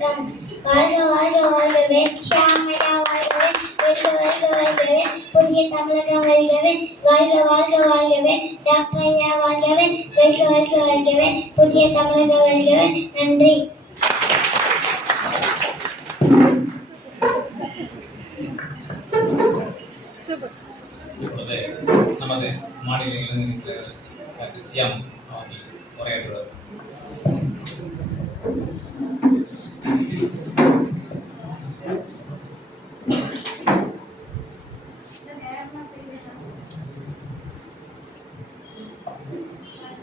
வாழ்க வாழ்க வாழ்கவே ஷியாமையா வாழ்கவே வருக வருக வாழ்கவே புதிய தமிழகம் வாழ்கவே வாழ்க வாழ்க வாழ்கவே டாக்டர் ஐயா வாழ்கவே வாழ்கவே புதிய தமிழகம் வாழ்கவே நன்றி. நமது மாநில இளைஞர் தலைவர் சியாம் அவர்கள் உரையாற்றுவார்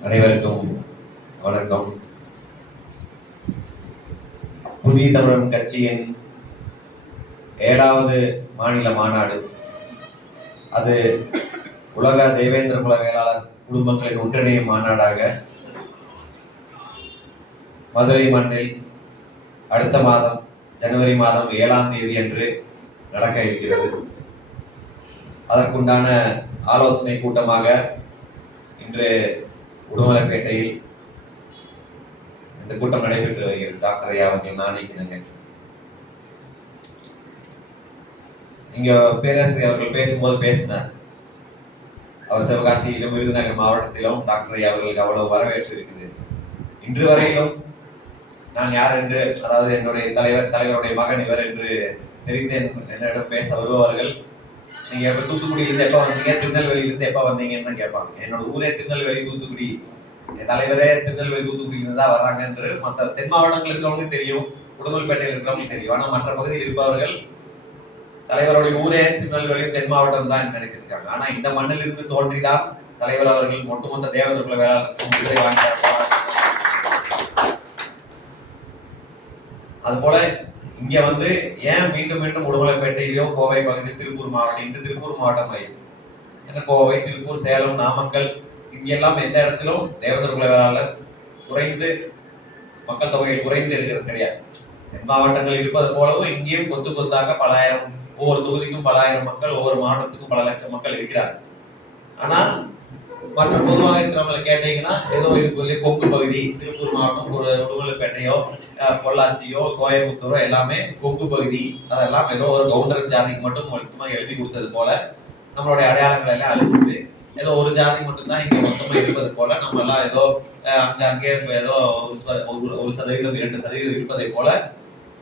அனைவருக்கும் வணக்கம் புதிய கட்சியின் ஏழாவது மாநில மாநாடு. அது உலக தேவேந்திர குல வேளாளர் குடும்பங்களின் ஒன்றிணைய மாநாடாக மதுரை மண்ணில் அடுத்த மாதம் ஜனவரி மாதம் ஏழாம் தேதி அன்று நடக்க இருக்கிறது. அதற்குண்டான ஆலோசனை கூட்டமாக இன்று உடுமலைப்பேட்டையில் இந்த கூட்டம் நடைபெற்று வருகிறது. டாக்டர் ஐயா அவர்கள் நாணிக்கணுங்க இங்க பேராசிரியர் அவர்கள் பேசும்போது பேசினார். அவர் சிவகாசியிலும் விருதுநகர் மாவட்டத்திலும் டாக்டர் ஐயா அவர்களுக்கு அவ்வளவு வரவேற்பு இருக்குது. இன்று வரையிலும் நான் யார் என்று அதாவது என்னுடைய தலைவர் தலைவருடைய மகன் இவர் என்று தெரிந்தேன் என்னிடம் பேச வருபவர்கள் நீங்க எப்ப தூத்துக்குடியிலிருந்து எப்ப வந்தீங்க திருநெல்வேலியிலிருந்து எப்ப வந்தீங்கன்னு கேட்பாங்க. என்னோட ஊரே திருநெல்வேலி தூத்துக்குடி. தலைவரே திருநெல்வேலி தூத்துக்குடியிலிருந்து தான் வர்றாங்க என்று மற்ற தென் மாவட்டங்கள் இருக்கிறவங்களுக்கு தெரியும் உடுமல்பேட்டையில் இருக்கிறவங்களுக்கு தெரியும். ஆனால் மற்ற பகுதியில் இருப்பவர்கள் தலைவருடைய ஊரே திருநெல்வேலி தென் மாவட்டம் தான் நினைச்சிருக்காங்க ஆனால் இந்த மண்ணில் இருந்து தோன்றிதான் தலைவர் அவர்கள் ஒட்டுமொத்த தேவதற்குல வேளாளருக்கு விருதை வாங்கி அதுபோல இங்க வந்து ஏன் மீண்டும் மீண்டும் உடுமலைப்பேட்டையிலோ கோவை பகுதி திருப்பூர் மாவட்டம் இன்று திருப்பூர் மாவட்டம் ஆயிடும் ஏன்னா கோவை திருப்பூர் சேலம் நாமக்கல் இங்கெல்லாம் எந்த இடத்திலும் தேவதர் குல குறைந்து மக்கள் தொகை குறைந்து இருக்கிறது கிடையாது. தென் மாவட்டங்களில் இருப்பது போலவும் இங்கேயும் கொத்து கொத்தாக பல ஆயிரம் ஒவ்வொரு தொகுதிக்கும் பல ஆயிரம் மக்கள் ஒவ்வொரு மாவட்டத்துக்கும் பல லட்சம் மக்கள் இருக்கிறார்கள். ஆனால் மற்ற பொதுவாக இருக்கிறவங்களை கேட்டீங்கன்னா ஏதோ இதுக்குள்ளே கொங்கு பகுதி திருப்பூர் மாவட்டம் ஒரு உடுமலைப்பேட்டையோ பொள்ளாச்சியோ கோயம்புத்தூரோ எல்லாமே கொங்கு பகுதி அதெல்லாம் ஏதோ ஒரு கவுண்டர் ஜாதிக்கு மட்டும் மொத்தமா எழுதி கொடுத்தது போல நம்மளுடைய அடையாளங்களை எல்லாம் அழிச்சிட்டு ஏதோ ஒரு ஜாதி மட்டும்தான் இங்க மொத்தமா இருப்பது போல. நம்ம எல்லாம் ஏதோ அங்க அங்கே இப்ப ஏதோ ஒரு ஒரு- ஒரு சதவீதம் இரண்டு சதவீதம் இருப்பதை போல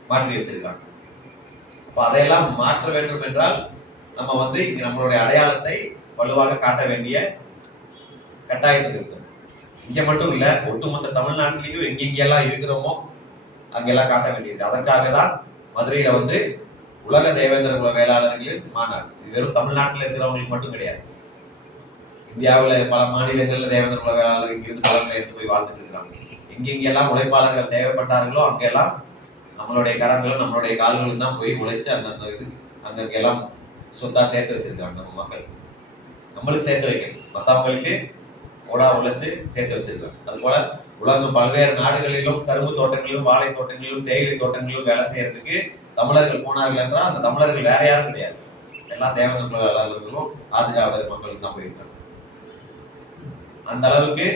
மாற்றி வச்சிருக்காங்க. அப்ப அதையெல்லாம் மாற்ற வேண்டும் என்றால் நம்ம வந்து இங்க நம்மளுடைய அடையாளத்தை வலுவாக காட்ட வேண்டிய கட்டாயத்தில் இருக்கு இங்க மட்டும் இல்ல ஒட்டுமொத்த தமிழ்நாட்டிலையும் எங்கெங்கெல்லாம் இருக்கிறோமோ அங்கெல்லாம் காட்ட வேண்டியது அதற்காக தான் மதுரையில வந்து உலக தேவேந்திர குல வேளாளர்களின் மாநாடு. இது வெறும் தமிழ்நாட்டில் இருக்கிறவங்களுக்கு மட்டும் கிடையாது. இந்தியாவில் பல மாநிலங்களில் தேவேந்திர குல வேளாளர் இங்கிருந்து புலம்பெயர்ந்து போய் வாழ்ந்துட்டு இருக்கிறாங்க. எங்கெங்கெல்லாம் உழைப்பாளர்கள் தேவைப்பட்டார்களோ அங்கெல்லாம் நம்மளுடைய கரங்களும் நம்மளுடைய கால்களும் தான் போய் உழைச்சி அந்தந்த இது அங்கங்கெல்லாம் சொத்தாக சேர்த்து வச்சிருக்காங்க நம்ம மக்கள். நம்மளுக்கு சேர்த்து வைக்கணும். மற்றவங்களுக்கு ஓடா உழைச்சி சேர்த்து வச்சிருக்காங்க அதுபோல உலகம் பல்வேறு நாடுகளிலும் கரும்பு தோட்டங்களிலும் வாழை தோட்டங்களிலும் தேயிலை தோட்டங்களிலும் வேலை செய்யறதுக்கு தமிழர்கள் போனார்கள் என்றால் அந்த தமிழர்கள் வேற யாரும் கிடையாது. எல்லாம் தேவசம் வேளாளர்களும் ஆதிராவிடர் மக்களும் தான் போயிருக்காங்க. அந்த அளவுக்கு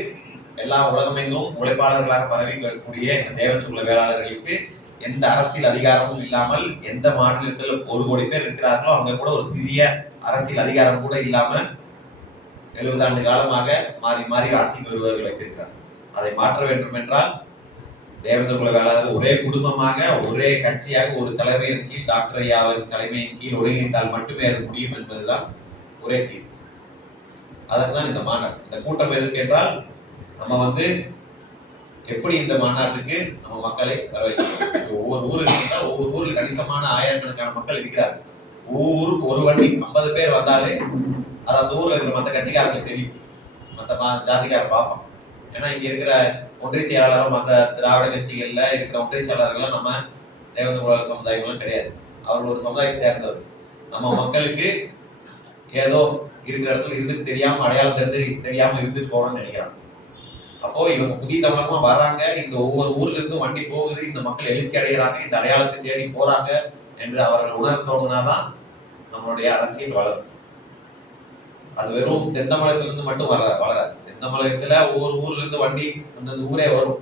எல்லா உலகமெங்கும் உழைப்பாளர்களாக பரவிக்கூடிய இந்த தேவத்துக்குள்ள வேளாளர்களுக்கு எந்த அரசியல் அதிகாரமும் இல்லாமல் எந்த மாநிலத்தில் ஒரு கோடி பேர் இருக்கிறார்களோ அங்க கூட ஒரு சிறிய அரசியல் அதிகாரம் கூட இல்லாம எழுபது ஆண்டு காலமாக மாறி மாறி ஆட்சிக்கு வருவர்கள் வைத்திருக்கிறார். அதை மாற்ற வேண்டும் என்றால் தேவேந்திர குல ஒரே குடும்பமாக ஒரே கட்சியாக ஒரு தலைமையின் கீழ் டாக்டர் ஐயா அவரின் தலைமையின் கீழ் ஒருங்கிணைத்தால் மட்டுமே அது முடியும் என்பதுதான் ஒரே தீர்வு அதற்கு தான் இந்த மாநாடு. இந்த கூட்டம் எதுக்கு என்றால் நம்ம வந்து எப்படி இந்த மாநாட்டுக்கு நம்ம மக்களை வர வைக்கணும் ஒவ்வொரு ஊருக்கு ஒவ்வொரு ஊரில் கணிசமான ஆயிரக்கணக்கான மக்கள் இருக்கிறார்கள். ஒவ்வொரு ஊருக்கு ஒரு வண்டி ஐம்பது பேர் வந்தாலே அது அந்த ஊரில் இருக்கிற மற்ற கட்சிக்காரங்களுக்கு தெரியும். மற்ற மா ஜாதிக்காரர் பார்ப்போம். ஏன்னா இங்கே இருக்கிற ஒன்றிய செயலாளரும் மற்ற திராவிட கட்சிகளில் இருக்கிற ஒன்றிய செயலாளர்கள்லாம் நம்ம தேவந்த குல சமுதாயங்களும் கிடையாது. அவர்கள் ஒரு சமுதாயத்தை சேர்ந்தவர். நம்ம மக்களுக்கு ஏதோ இருக்கிற இடத்துல இருந்து தெரியாம அடையாளம் தெரிஞ்சு தெரியாம இருந்துட்டு போகணும்னு நினைக்கிறாங்க. அப்போ இவங்க புதிய தமிழகமாக வர்றாங்க. இந்த ஒவ்வொரு ஊர்ல இருந்து வண்டி போகுது. இந்த மக்கள் எழுச்சி அடைகிறாங்க. இந்த அடையாளத்தை தேடி போறாங்க என்று அவர்கள் உணர தோணுனாதான் நம்மளுடைய அரசியல் வளரும். அது வெறும் தென் இருந்து மட்டும் வளர வளராது. தென் ஒவ்வொரு ஊர்ல இருந்து வண்டி அந்தந்த ஊரே வரும்.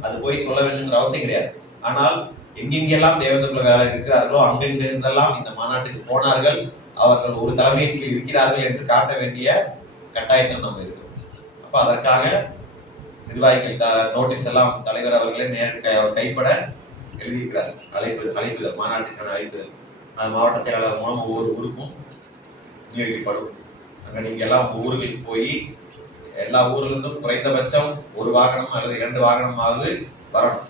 அது போய் சொல்ல வேண்டுங்கிற அவசியம் கிடையாது. ஆனால் எங்கெங்கெல்லாம் தேவேந்திர வேலை இருக்கிறார்களோ அங்கெங்க இருந்தெல்லாம் இந்த மாநாட்டுக்கு போனார்கள். அவர்கள் ஒரு தலைமையின் கீழ் இருக்கிறார்கள் என்று காட்ட வேண்டிய கட்டாயத்தில் நம்ம இருக்கிறோம். அப்ப அதற்காக நிர்வாகிகள் த- நோட்டீஸ் எல்லாம் தலைவர் அவர்களே நேர அவர் கைப்பட எழுதியிருக்கிறார். அழைப்பு அழைப்புதல் மாநாட்டிற்கான அழைப்புதல். அது மாவட்ட செயலாளர் மூலம் ஒவ்வொரு ஊருக்கும் விநியோகிக்கப்படும் அங்கே நீங்கள் எல்லாம் உங்க ஊர்களுக்கு போய் எல்லா ஊர்லேருந்தும் குறைந்தபட்சம் ஒரு வாகனம் அல்லது இரண்டு வாகனமாவது வரணும்.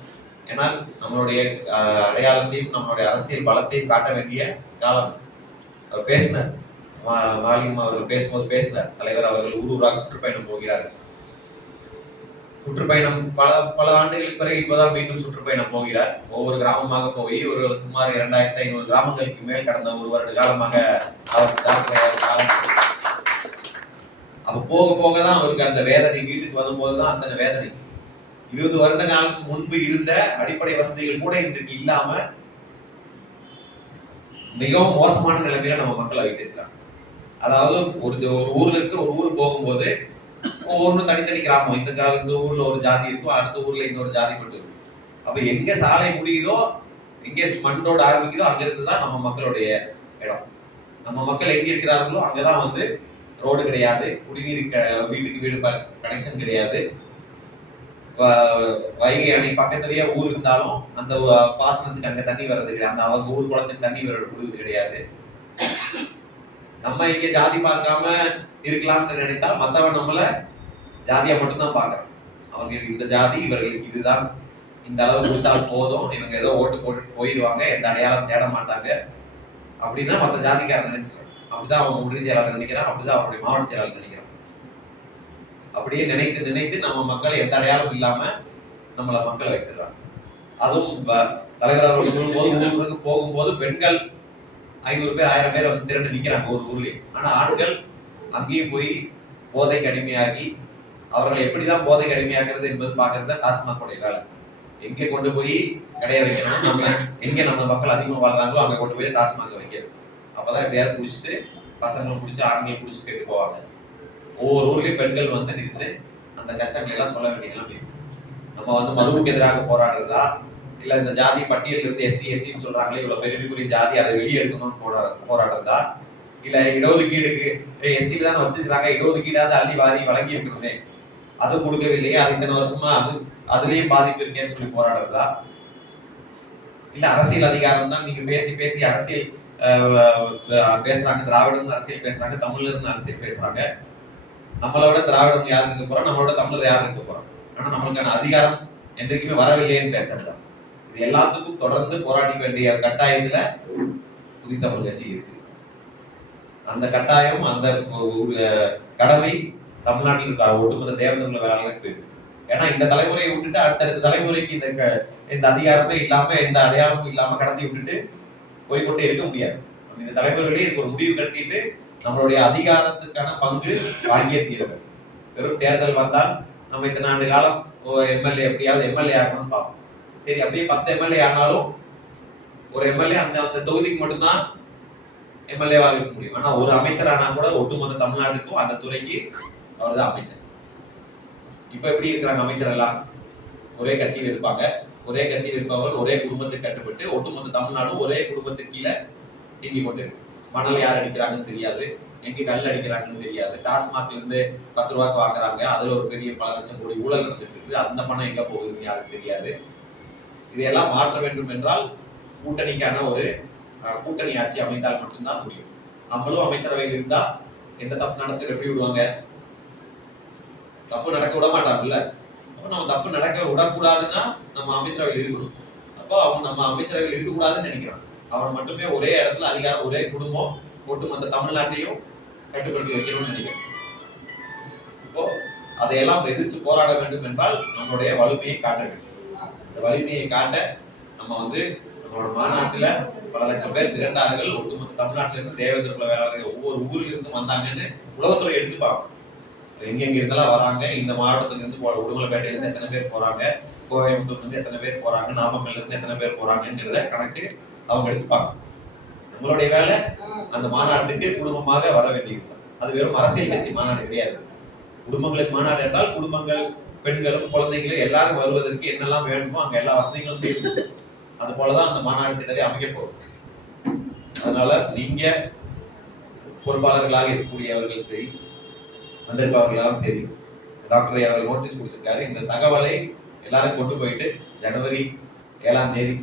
ஏன்னால் நம்மளுடைய அடையாளத்தையும் நம்மளுடைய அரசியல் பலத்தையும் காட்ட வேண்டிய காலம். அவர் பேசினார். மா- மாலிம் அவர்கள் பேசும்போது பேசினார். தலைவர் அவர்கள் ஊர் ஊராக சுற்றுப்பயணம் போகிறார்கள் சுற்றுப்பயணம் பல பல ஆண்டுகளுக்கு பிறகு இப்போதான் மீண்டும் சுற்றுப்பயணம் போகிறார். ஒவ்வொரு கிராமமாக போய் ஒரு சுமார் இரண்டாயிரத்தி ஐநூறு கிராமங்களுக்கு மேல் கடந்த ஒரு வருட காலமாக அவர் காலம் அப்ப போக போக தான் அவருக்கு அந்த வேதனை வீட்டுக்கு வரும்போது தான் அத்தனை வேதனை. இருபது வருட காலத்துக்கு முன்பு இருந்த அடிப்படை வசதிகள் கூட இன்றைக்கு இல்லாம மிகவும் மோசமான நிலைமையில நம்ம மக்களை வைத்திருக்காங்க அதாவது ஒரு ஒரு ஊர்ல இருந்து ஒரு ஊர் போகும்போது ஒவ்வொன்றும் தனித்தனி கிராமம். இந்த இந்த ஊர்ல ஒரு ஜாதி இருக்கும் அடுத்த ஊர்ல இன்னொரு ஜாதி மட்டும் இருக்கும். அப்ப எங்க சாலை முடியுதோ எங்க மண்ணோடு ஆரம்பிக்குதோ அங்கிருந்து தான் நம்ம மக்களுடைய இடம். நம்ம மக்கள் எங்க இருக்கிறார்களோ அங்கதான் வந்து ரோடு கிடையாது குடிநீர் க- வீட்டுக்கு வீடு கனெக்ஷன் கிடையாது. வைகை அணை பக்கத்துலயே ஊர் இருந்தாலும் அந்த பாசனத்துக்கு அங்க தண்ணி வர்றது கிடையாது. அந்த அவங்க ஊர் குளத்துக்கு தண்ணி வர கொடுக்குறது கிடையாது. நம்ம இங்க ஜாதி பார்க்காம இருக்கலாம்னு நினைத்தால் மற்றவன் நம்மள ஜாதியா மட்டும்தான் பார்க்கறான். அவங்களுக்கு இந்த ஜாதி இவர்களுக்கு இதுதான். இந்த அளவு கொடுத்தால் போதும். இவங்க ஏதோ ஓட்டு போட்டு போயிடுவாங்க எந்த அடையாளம் தேட மாட்டாங்க. அப்படின்னா மற்ற ஜாதிக்காரன் நினைச்சுக்கிறான். அப்படிதான் அவன் ஒன்றிய செயலாளர் நினைக்கிறான். அப்படிதான் அவருடைய மாவட்ட செயலாளர் நினைக்கிறான். அப்படியே நினைத்து நினைத்து நம்ம மக்களை எந்த அடையாளம் இல்லாம நம்மள மக்களை வைக்கிறாங்க அதுவும் தலைவர் அவர்கள் சொல்லும்போது ஊருக்கு போகும்போது பெண்கள் ஐநூறு பேர் ஆயிரம் பேர் வந்து திரண்டு நிக்கிறாங்க ஒரு ஊர்லயே. ஆனா ஆண்கள் அங்கேயும் போய் போதை கடுமையாகி அவர்களை எப்படிதான் போதை கடுமையாகிறது என்பது பாக்குறது தான் டாஸ்மாகோடைய வேலை. எங்க கொண்டு போய் கடைய வைக்கணும் நம்ம எங்க நம்ம மக்கள் அதிகமா வாழ்றாங்களோ அங்க கொண்டு போய் டாஸ்மாக வைக்கிறது. அப்பதான் எப்படியாவது குடிச்சிட்டு பசங்களை குடிச்சு ஆண்கள் குடிச்சு கேட்டு போவாங்க. ஒவ்வொரு ஊர்லயும் பெண்கள் வந்து நின்று அந்த கஷ்டங்களை எல்லாம் சொல்ல வேண்டிய நிலைமை. நம்ம வந்து மதுவுக்கு எதிராக போராடுறதா? இல்ல இந்த ஜாதி பட்டியல் இருந்து எஸ்சி எஸ்சின்னு சொல்றாங்களே இவ்வளவு பெருமைக்குரிய ஜாதி அதை வெளியே எடுக்கணும்னு போரா போராடுறதா? இல்ல இடஒதுக்கீடுக்கு எஸ்சிக்கு தான் வச்சிருக்காங்க இடஒதுக்கீடாவது அள்ளி வாரி வழங்கி இருக்கணுமே. அது கொடுக்கவில்லையே அது இத்தனை வருஷமா அது அதுலயும் பாதிப்பு இருக்கேன்னு சொல்லி போராடுறதா? இல்ல அரசியல் அதிகாரம் தான் நீங்க பேசி பேசி அரசியல் பேசுறாங்க திராவிடம் அரசியல் பேசுறாங்க தமிழ்ல இருந்து அரசியல் பேசுறாங்க. நம்மளோட திராவிடம் யார் இருக்க போறோம் நம்மளோட தமிழர் யார் இருக்க போறோம் ஆனா நம்மளுக்கான அதிகாரம் என்றைக்குமே வரவில்லைன்னு பேசுறோம் இது எல்லாத்துக்கும் தொடர்ந்து போராடி வேண்டிய கட்டாயத்துல புதிய தமிழ் கட்சி இருக்கு. அந்த கட்டாயம் அந்த கடமை தமிழ்நாட்டில் இருக்க? ஒட்டுமொத்த தேவதமிழ் வேளாளருக்கு இருக்கு. ஏன்னா இந்த தலைமுறையை விட்டுட்டு அடுத்தடுத்த தலைமுறைக்கு இந்த க- இந்த அதிகாரமே இல்லாம எந்த அடையாளமும் இல்லாம கடத்தி விட்டுட்டு போய்க்கொண்டே இருக்க முடியாது. இந்த தலைமுறைகளே இதுக்கு ஒரு முடிவு கட்டிட்டு நம்மளுடைய அதிகாரத்துக்கான பங்கு வாங்கிய தீர வெறும் தேர்தல் வந்தால் நம்ம இத்தனை ஆண்டு காலம் எம்எல்ஏ எப்படியாவது எம்எல்ஏ ஆகணும்னு பார்ப்போம். சரி அப்படியே பத்து எம்எல்ஏ ஆனாலும் ஒரு எம்எல்ஏ அந்த அந்த தொகுதிக்கு மட்டும்தான் எம்எல்ஏவாக இருக்க முடியும். ஆனால் ஒரு அமைச்சர் ஆனால் கூட ஒட்டுமொத்த தமிழ்நாட்டுக்கும் அந்த துறைக்கு அவர் தான் அமைச்சர். இப்போ எப்படி இருக்கிறாங்க அமைச்சர் எல்லாம்? ஒரே கட்சியில் இருப்பாங்க. ஒரே கட்சியில் இருப்பவர்கள் ஒரே குடும்பத்துக்கு கட்டுப்பட்டு ஒட்டுமொத்த தமிழ்நாடும் ஒரே குடும்பத்துக்கு கீழே இயங்கி கொண்டு இருக்கு மணல் யார் அடிக்கிறாங்கன்னு தெரியாது. எங்க கல் அடிக்கிறாங்கன்னு தெரியாது. டாஸ்மாக்ல இருந்து பத்து ரூபாய்க்கு வாங்குறாங்க. அதுல ஒரு பெரிய பல லட்சம் கோடி ஊழல் நடந்துட்டு இருக்குது. அந்த பணம் எங்க போகுதுன்னு யாருக்கு தெரியாது. இதையெல்லாம் மாற்ற வேண்டும் என்றால் கூட்டணிக்கான ஒரு கூட்டணி ஆட்சி அமைத்தால் மட்டும்தான் முடியும். நம்மளும் அமைச்சரவையில் இருந்தா எந்த தப்பு நடந்து எப்படி விடுவாங்க? தப்பு நடக்க விட மாட்டாங்கல்ல? அப்போ நம்ம தப்பு நடக்க விடக்கூடாதுன்னா நம்ம அமைச்சரவையில் இருக்கணும். அப்போ அவன் நம்ம அமைச்சரவையில் இருக்கக்கூடாதுன்னு நினைக்கிறான் அவன் மட்டுமே ஒரே இடத்துல அதிகாரம் ஒரே குடும்பம் ஒட்டுமொத்த தமிழ்நாட்டையும் கட்டுப்படுத்தி வைக்கணும்னு நினைக்கிறேன். இப்போ அதையெல்லாம் எதிர்த்து போராட வேண்டும் என்றால் நம்மளுடைய வலிமையை காட்ட வேண்டும். இந்த வலிமையை காட்ட நம்ம வந்து நம்மளோட மாநாட்டில் பல லட்சம் பேர் திரண்டார்கள். ஒட்டுமொத்த தமிழ்நாட்டில இருந்து தேவேந்திர குல வேளாளர்கள் ஒவ்வொரு ஊர்ல இருந்து வந்தாங்கன்னு உளவுத்துறை எடுத்துப்பாங்க எங்கெங்க இருந்தெல்லாம் வராங்க? இந்த மாவட்டத்துல இருந்து போ- உடுமலைப்பேட்டையில இருந்து எத்தனை பேர் போறாங்க? கோயம்புத்தூர்ல இருந்து எத்தனை பேர் போறாங்க? நாமக்கல்ல இருந்து எத்தனை பேர் போறாங்கங்கிறத கணக்கு அவங்க எடுத்துப்பாங்க. நம்மளுடைய வேலை அந்த மாநாட்டுக்கு குடும்பமாக வர வேண்டியது. அது வெறும் அரசியல் கட்சி மாநாடு கிடையாது. குடும்பங்களுக்கு மாநாடு என்றால் குடும்பங்கள் பெண்களும் குழந்தைகளும் எல்லாரும் வருவதற்கு என்னெல்லாம் வேணுமோ அங்கே எல்லா வசதிகளும் செய்து அது போலதான் அந்த மாநாடு திட்டத்தை அமைக்க போகும் அதனால நீங்க பொறுப்பாளர்களாக இருக்கக்கூடியவர்கள் சரி வந்திருப்பவர்களெல்லாம் சரி டாக்டர் அவர்கள் நோட்டீஸ் கொடுத்துருக்காரு. இந்த தகவலை எல்லாரும் கொண்டு போயிட்டு ஜனவரி ஏழாம் தேதி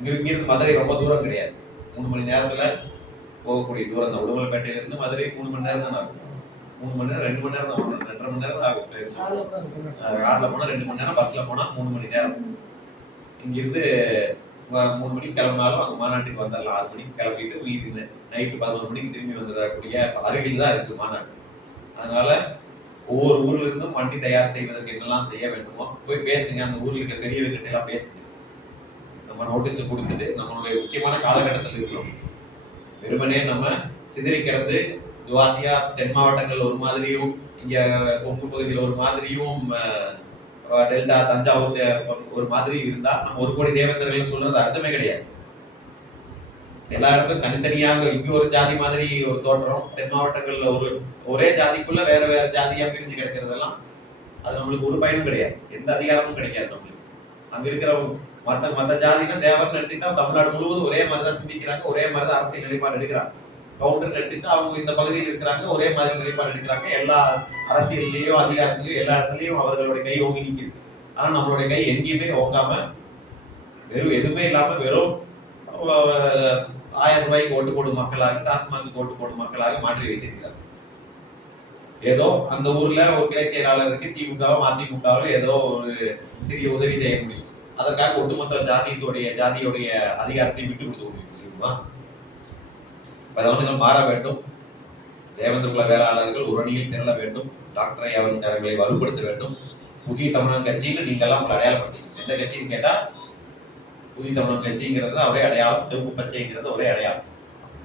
இங்க இங்கிருந்து மதுரை ரொம்ப தூரம் கிடையாது. மூணு மணி நேரத்துல போகக்கூடிய தூரம் தான். உடுமலைப்பேட்டையில இருந்து மதுரை மூணு மணி நேரம் தான் ஆகும். மூணு மணி நேரம் ரெண்டு மணி நேரம் தான். ரெண்டரை மணி நேரம் ஆகும் கார்ல போனா ரெண்டு மணி நேரம் பஸ்ல போனா மூணு மணி நேரம். இங்கிருந்து மூணு மணிக்கு கிளம்பினாலும் அங்க மாநாட்டுக்கு வந்துடலாம். ஆறு மணிக்கு கிளம்பிட்டு மீதி நைட்டு பதினோரு மணிக்கு திரும்பி வந்துடக்கூடிய அருகில் தான் இருக்கு மாநாடு. அதனால ஒவ்வொரு ஊர்ல இருந்தும் வண்டி தயார் செய்வதற்கு என்னெல்லாம் செய்ய வேண்டுமோ போய் பேசுங்க. அந்த ஊர்ல இருக்க பெரியவர்கிட்ட எல்லாம் பேசுங்க. நம்ம நோட்டீஸ் கொடுத்துட்டு நம்மளுடைய முக்கியமான காலகட்டத்தில் இருக்கிறோம். வெறுமனே நம்ம சிதறி கிடந்து துவாத்தியா தென் மாவட்டங்கள் ஒரு மாதிரியும் இங்கே கொங்கு பகுதியில் ஒரு மாதிரியும் டெல்டா தஞ்சாவூர் ஒரு மாதிரி இருந்தால் நம்ம ஒரு கோடி தேவேந்திரர்கள் சொல்றது அர்த்தமே கிடையாது. எல்லா இடத்துக்கும் தனித்தனியாக இங்கே ஒரு ஜாதி மாதிரி ஒரு தோற்றம் தென் மாவட்டங்களில் ஒரு ஒரே ஜாதிக்குள்ள வேற வேற ஜாதியாக பிரிஞ்சு கிடக்கிறதெல்லாம் அது நம்மளுக்கு ஒரு பயனும் கிடையாது. எந்த அதிகாரமும் கிடைக்காது நம்மளுக்கு. அங்கே இருக்கிற மத்த மத்த ஜாதிகள் தேவர்னு எடுத்துக்கிட்டா தமிழ்நாடு முழுவதும் ஒரே மாதிரி தான் சிந்திக்கிறாங்க ஒரே மாதிரி தான் அரசியல் நிலைப்பாடு எடுக்கிறாங்க. கவுண்டர்னு எடுத்துக்கிட்டா அவங்க இந்த பகுதியில் இருக்கிறாங்க ஒரே மாதிரி நிலைப்பாடு எடுக்கிறாங்க. எல்லா அரசியல்லையோ அதிகாரத்திலையும் எல்லா இடத்துலையும் அவர்களுடைய கை ஓங்கி நிற்குது ஆனா நம்மளுடைய கை எங்கேயுமே ஓங்காம வெறும் எதுவுமே இல்லாம வெறும் ஆயிரம் ரூபாய்க்கு ஓட்டு போடும் மக்களாக டாஸ்மாக் ஓட்டு போடும் மக்களாக மாற்றி வைத்திருக்கிறார். ஏதோ அந்த ஊர்ல ஒரு கிளை செயலாளருக்கு திமுகவும் அதிமுகவும் ஏதோ ஒரு சிறிய உதவி செய்ய முடியும். அதற்காக ஒட்டுமொத்த ஜாதியத்துடைய ஜாதியுடைய அதிகாரத்தை விட்டு கொடுத்து முடியுமா அதெல்லாம் இதெல்லாம் மாற வேண்டும். தேவேந்திர வேளாளர்கள் உரணியில் திரள வேண்டும். டாக்டரை அவரின் தரங்களை வலுப்படுத்த வேண்டும். புதிய தமிழன் கட்சியில் நீங்க எல்லாம் உங்களை அடையாளப்படுத்தி எந்த கட்சின்னு கேட்டால் புதிய தமிழன் கட்சிங்கிறது தான் ஒரே அடையாளம் சிவப்பு பச்சைங்கிறது ஒரே அடையாளம்.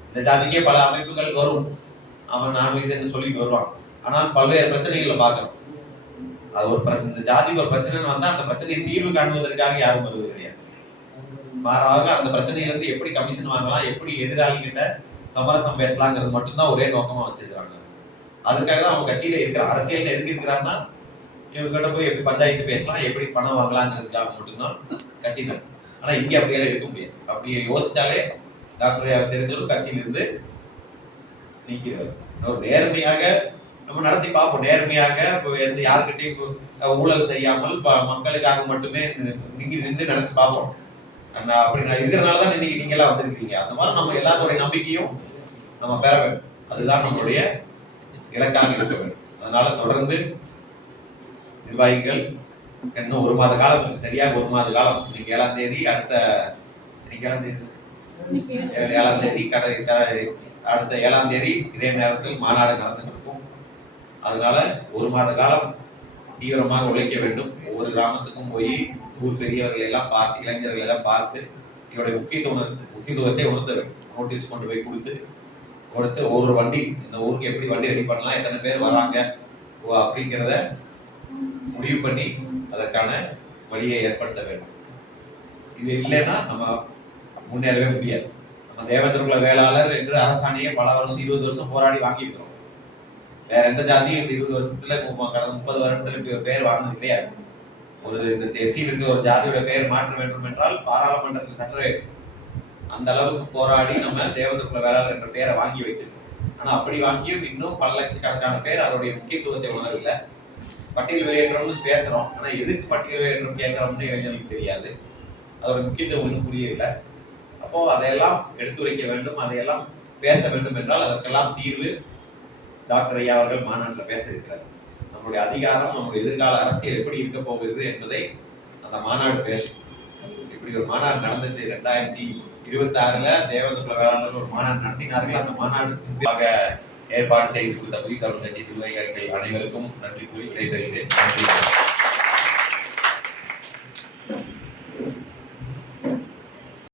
இந்த ஜாதிக்கே பல அமைப்புகள் வரும். அவன் நான் இதுன்னு சொல்லிட்டு வருவான். ஆனால் பல்வேறு பிரச்சனைகளை பார்க்கணும். அது ஒரு பிரச்சனை இந்த ஜாதிக்கு ஒரு பிரச்சனைன்னு வந்தா அந்த பிரச்சனையை தீர்வு காணுவதற்காக யாரும் வருவது கிடையாது. மாறாக அந்த பிரச்சனையிலிருந்து எப்படி கமிஷன் வாங்கலாம் எப்படி எதிராளி கிட்ட சமரசம் பேசலாங்கிறது மட்டும்தான் ஒரே நோக்கமா வச்சிருக்கிறாங்க. அதுக்காக தான் அவங்க கட்சியில இருக்கிற அரசியல் எதுக்கு இருக்கிறாங்கன்னா இவங்ககிட்ட போய் எப்படி பஞ்சாயத்து பேசலாம் எப்படி பணம் வாங்கலாங்கிறதுக்காக மட்டும்தான் கட்சியினர். ஆனா இங்க அப்படியெல்லாம் இருக்க முடியாது. அப்படி யோசிச்சாலே டாக்டர் யார் தெரிஞ்சவரும் கட்சியில நீக்கிறார் நேர்மையாக நம்ம நடத்தி பார்ப்போம். நேர்மையாக இப்போ எந்த யாருக்கிட்டையும் ஊழல் செய்யாமல் மக்களுக்காக மட்டுமே நீங்க நின்று நடத்தி பார்ப்போம். அப்படி நான் இருக்கிறனால தான் இன்னைக்கு நீங்க எல்லாம் வந்திருக்கீங்க அந்த மாதிரி நம்ம எல்லாத்தோடைய நம்பிக்கையும் நம்ம பெற வேண்டும். அதுதான் நம்மளுடைய இலக்காக இருக்க வேண்டும். அதனால தொடர்ந்து நிர்வாகிகள் இன்னும் ஒரு மாத காலம் சரியாக ஒரு மாத காலம் இன்னைக்கு ஏழாம் தேதி அடுத்த இன்னைக்கு ஏழாம் தேதி? ஏழு- ஏழாம் தேதி கடை அடுத்த ஏழாம் தேதி இதே நேரத்தில் மாநாடு இருக்கும் அதனால ஒரு மாத காலம் தீவிரமாக உழைக்க வேண்டும். ஒவ்வொரு கிராமத்துக்கும் போய் ஊர் பெரியவர்களை எல்லாம் பார்த்து இளைஞர்களை எல்லாம் பார்த்து இதோட முக்கியத்துவம் முக்கியத்துவத்தை உணர்த்த வேண்டும். நோட்டீஸ் கொண்டு போய் கொடுத்து கொடுத்து ஒவ்வொரு வண்டி இந்த ஊருக்கு எப்படி வண்டி ரெடி பண்ணலாம் எத்தனை பேர் வராங்க ஓ, அப்படிங்கிறத முடிவு பண்ணி அதற்கான வழியை ஏற்படுத்த வேண்டும். இது இல்லைன்னா நம்ம முன்னேறவே முடியாது. நம்ம தேவேந்திரகுல வேளாளர் என்று அரசாணையை பல வருஷம் இருபது வருஷம் போராடி வாங்கியிருக்கிறோம். வேற எந்த ஜாதியும் இந்த இருபது வருஷத்துல கடந்த முப்பது வருடத்துல இப்படி ஒரு பேர் வாங்கினது கிடையாது. ஒரு இந்த தேசியில் இருக்கிற ஒரு ஜாதியோட பெயர் மாற்ற வேண்டும் என்றால் பாராளுமன்றத்தில் சற்றே அந்த அளவுக்கு போராடி நம்ம தேவேந்திரகுல வேளாளர் என்ற பெயரை வாங்கி வைத்திருக்கோம். ஆனா அப்படி வாங்கியும் இன்னும் பல லட்சக்கணக்கான பேர் அதோடைய முக்கியத்துவத்தை உணரவில்லை. பட்டியல் வெளியேற்றம்னு பேசுறோம். ஆனா எதுக்கு பட்டியல் வெளியேற்றம் கேட்கிறோம்னு இளைஞர்களுக்கு தெரியாது. அதோட முக்கியத்துவம் இன்னும் புரியவில்லை. அப்போ அதையெல்லாம் எடுத்துரைக்க வேண்டும். அதையெல்லாம் பேச வேண்டும் என்றால் அதற்கெல்லாம் தீர்வு டாக்டர் ஐயா அவர்கள் மாநாட்டில் பேசியிருக்கிறார். நம்முடைய அதிகாரம் நம்முடைய எதிர்கால அரசியல் எப்படி இருக்க போகிறது என்பதை அந்த மாநாடு பேசும். இப்படி ஒரு மாநாடு நடந்துச்சு ரெண்டாயிரத்தி இருபத்தி ஆறுல தேவேந்திர வேளாளர்கள் ஒரு மாநாடு நடத்தினார்கள். அந்த மாநாடு முன்பாக ஏற்பாடு செய்து கொடுத்த புதிய தமிழ் கட்சி நிர்வாகிகள் அனைவருக்கும் நன்றி கூறி விடைபெறுகிறேன். நன்றி.